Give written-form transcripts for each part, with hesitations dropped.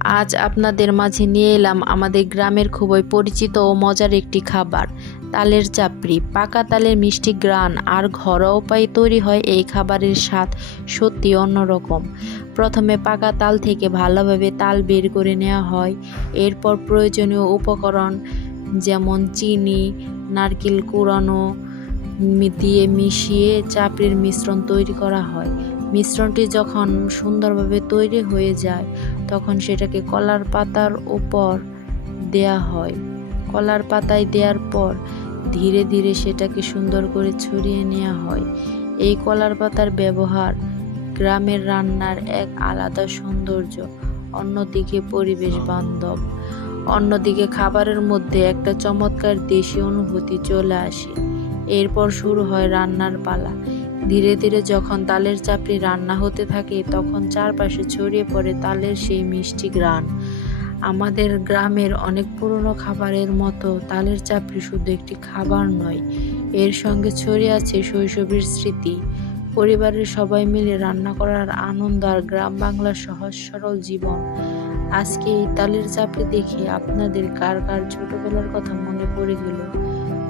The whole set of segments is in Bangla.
আজ আপনাদের মাঝে নিয়ে এলাম আমাদের গ্রামের খুবই পরিচিত ও মজার একটি খাবার, তালের চাপড়ি। পাকা তালের মিষ্টি গ্রান আর ঘরোয়া উপায়ে তৈরি হয় এই খাবারের স্বাদ সত্যি অন্যরকম। প্রথমে পাকা তাল থেকে ভালোভাবে তাল বের করে নেওয়া হয়। এরপর প্রয়োজনীয় উপকরণ যেমন চিনি, নারকেল কুড়ানো দিয়ে মিশিয়ে চাপড়ির মিশ্রণ তৈরি করা হয়। মিশ্রণটি যখন সুন্দরভাবে তৈরি হয়ে যায় তখন সেটাকে কলার পাতার উপর দেয়া হয়। কলার পাতায় দেওয়ার পর ধীরে ধীরে সেটাকে সুন্দর করে ছড়িয়ে নেওয়া হয়। এই কলার পাতার ব্যবহার গ্রামের রান্নার এক আলাদা সৌন্দর্য, অন্যদিকে পরিবেশ বান্ধব। অন্যদিকে খাবারের মধ্যে একটা চমৎকার দেশি অনুভূতি চলে আসে। এরপর শুরু হয় রান্নার পালা। ধীরে ধীরে যখন তালের চাপড়ি রান্না হতে থাকে তখন চারপাশে ছড়িয়ে পড়ে তালের সেই মিষ্টি ঘ্রাণ। আমাদের গ্রামের অনেক পুরনো খাবারের মতো তালের চাপড়ি শুধু একটি খাবার নয়, এর সঙ্গে ছড়িয়ে আছে শৈশবের স্মৃতি, পরিবারের সবাই মিলে রান্না করার আনন্দ আর গ্রাম বাংলার সহজ সরল জীবন। আজকে এই তালের চাপড়ি দেখে আপনাদের কার কার ছোটবেলার কথা মনে পড়ে গেল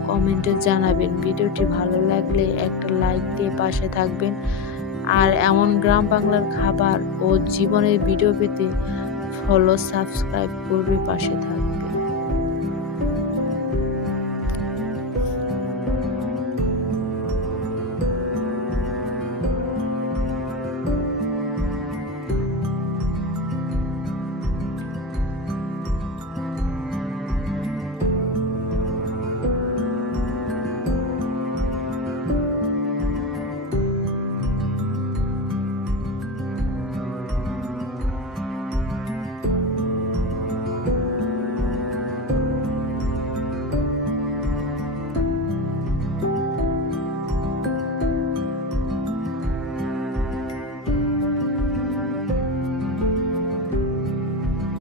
কমেন্টে জানাবেন। ভিডিওটি ভালো লাগলে একটা লাইক দিয়ে পাশে থাকবেন। আর এমন গ্রাম বাংলার খাবার ও জীবনের ভিডিও পেতে ফলো সাবস্ক্রাইব করবে, পাশে থাকবে।